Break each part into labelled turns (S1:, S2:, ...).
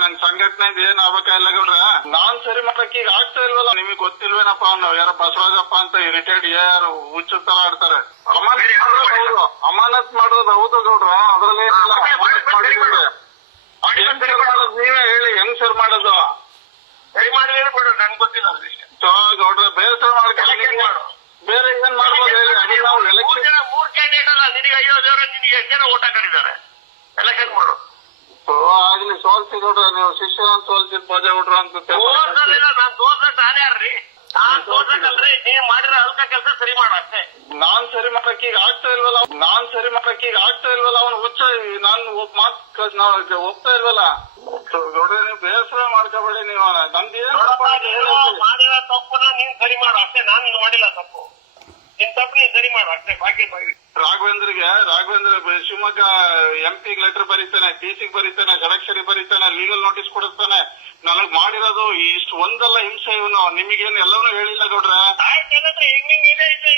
S1: ನನ್ ಸಂಘಟನೆ ಏನ್ ಆಗ್ಬೇಕಾಗಿಲ್ಲ ಗೌಡ್ರ? ನಾನ್ ಸರಿ ಮಾಡಕ್ ಈಗ ಆಗ್ತಾ ಇಲ್ವಲ್ಲ? ನಿಮಗ್ ಗೊತ್ತಿಲ್ವೇನಪ್ಪ ಅವ್ನು? ಯಾರ ಬಸವರಾಜಪ್ಪ ಅಂತ ಇರಿಟೇಡ್ ಯಾರು ಹುಚ್ಚು ತರ ಆಡ್ತಾರೆ. ಅಮಾನತ್ ಮಾಡೋದು ಹೌದು. ಗೌಡ್ರ. ಅದ್ರಲ್ಲಿ ನೀವೇ ಹೇಳಿ. ಹೆಂಗ್ ಸರ್ ಮಾಡೋದು?
S2: ಸರಿ ಮಾಡಿ ಬಿಡು ನನ್ಗೆ ಗೊತ್ತಿಲ್ಲ ಸೋ
S1: ಸೊ ಗೌಡ್ರ ಬೇರೆ ಸರ್ ಮಾಡ್ಕೊಂಡು
S2: ಮಾಡು.
S1: ಬೇರೆ ಏನ್ ಮಾಡ್ಬೋದು ಹೇಳಿ. ಅದನ್ನ ನಾವು ಎಲೆಕ್ಷನ್
S2: ಮೂರ್ ಕ್ಯಾಂಡಿಡೇಟ್ ಅಲ್ಲ. ನಿನಗೆ ಐದು ಜನ ನಿನಗೆ ಎಷ್ಟು ಜನ ಓಟ್ ಹಾಕಿದ್ದಾರೆ ಎಲೆಕ್ಷನ್ ಮಾಡು.
S1: ಆಗ್ಲಿ ಸೋಲ್ಸಿ ನೋಡ್ರಿ ನೀವು ಶಿಷ್ಯನ ಸೋಲ್ಸಿದ್ ಭೋಜ ಗೌಡ್ರ ಅಂತ
S2: ನಾನ್ ಸರಿ ಮಾಡು ಅಷ್ಟೇ.
S1: ನಾನ್ ಸರಿ ಮಾಡಕ್ ಈಗ ಆಗ್ತಾ ಇಲ್ವಲ್ಲ ನಾನ್ ಸರಿ ಮಾಡಕ್ ಈಗ ಆಗ್ತಾ ಇಲ್ವಲ್ಲ ಅವ್ನು? ಹುಚ್ಚ ನಾನ್ ಮಾತ್ ಹೋಗ್ತಾ ಇಲ್ವಲ್ಲ? ನೋಡ್ರಿ ನೀವು ಬೇಸರ ಮಾಡ್ಕೋಬೇಡಿ ನೀವು. ನಂದೇನು ತಪ್ಪ.
S2: ಮಾಡಿರೋ ತಪ್ಪನ್ನ ನೀನ್ ಸರಿ ಮಾಡು. ಅಷ್ಟೇ ನಾನು ಮಾಡಿಲ್ಲ ತಪ್ಪು ತಪ್ಪು. ಸರಿ ಅಷ್ಟೇ ಬಾಕಿ
S1: ರಾಘವೇಂದ್ರಿಗೆ Raghavendra Shivamogga M P letter ಬರೀತಾನೆ ಟಿಸಿ ಸಿಗ್ ಬರೀತಾನೆ ಗಡಕ್ಷರಿ ಬರೀತಾನೆ ಲೀಗಲ್ ನೋಟಿಸ್ ಕೊಡಿಸ್ತಾನೆ. ನನಗ್ ಮಾಡಿರೋದು ಇಷ್ಟು ಒಂದಲ್ಲ ಹಿಂಸೆ ಇವನು. ನಿಮಗೇನು ಎಲ್ಲವನ್ನೂ ಹೇಳಿಲ್ಲ ಗೌಡ್ರೆ?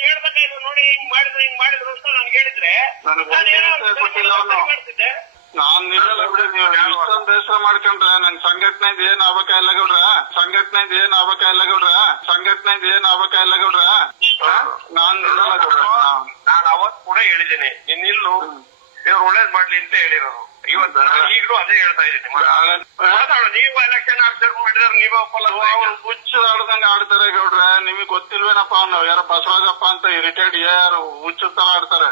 S2: ಹೇಳ್ಬೇಕಾಯ್ತು. ನೋಡಿ ಹಿಂಗ್ ಮಾಡಿದ್ರು ಹಿಂಗ್ ಮಾಡಿದ್ರು ಅಂತ ನನ್ಗೆ ಹೇಳಿದ್ರೆ
S1: ನನಗ್ ಕೊಟ್ಟಿಲ್ಲ ಅವ್ನು. ನಾನ್ ನಿಲ್ಲಲ್ಲ ಬಿಡ್ರಿ ನೀವು ಇಷ್ಟೊಂದ್ ಬೇಸರ ಮಾಡ್ಕೊಂಡ್ರೆ? ನನ್ ಸಂಘಟನೆ ಏನ್ ಇಲ್ಲ ಗೌಡ್ರ? ಸಂಘಟನೆ ಏನ್ ಇಲ್ಲ ಗೌಡ್ರ? ಸಂಘಟನೆ ಏನ್ ಇಲ್ಲ ಗೌಡ್ರ? ನಾನ್ ನಿಲ್ಲಲ್ಲ ಗೌಡ್ರ
S2: ನಾನು. ಅವತ್ ಕೂಡ ಹೇಳಿದ್ದೀನಿ. ನೀನ್ ನಿಲ್ಲು ದೇವ್ರು ಒಳ್ಳೇದ್ ಮಾಡ್ಲಿ ಅಂತ ಹೇಳಿರೋರು. ಇವತ್ತು ಈಗಲೂ ಅದೇ ಹೇಳ್ತಾ ಇದ್ದೀನಿ ನೀವು ಎಲೆಕ್ಷನ್ ಆಫೀಸರ್ ಮಾಡಿದ್ರೆ ನೀವೇ ಒಪ್ಪಲ್ಲ
S1: ಅವ್ರು ಹುಚ್ಚ ಆಡ್ದಂಗ ಆಡ್ತಾರೆ ಗೌಡ್ರ. ನಿಮಗ್ ಗೊತ್ತಿಲ್ವೇನಪ್ಪ ಅವ್ನು? ಯಾರ ಬಸವರಾಜಪ್ಪ ಅಂತ ಇರಿಟೇಡ್ ಯಾರು ಹುಚ್ಚು ತರ ಆಡ್ತಾರೆ.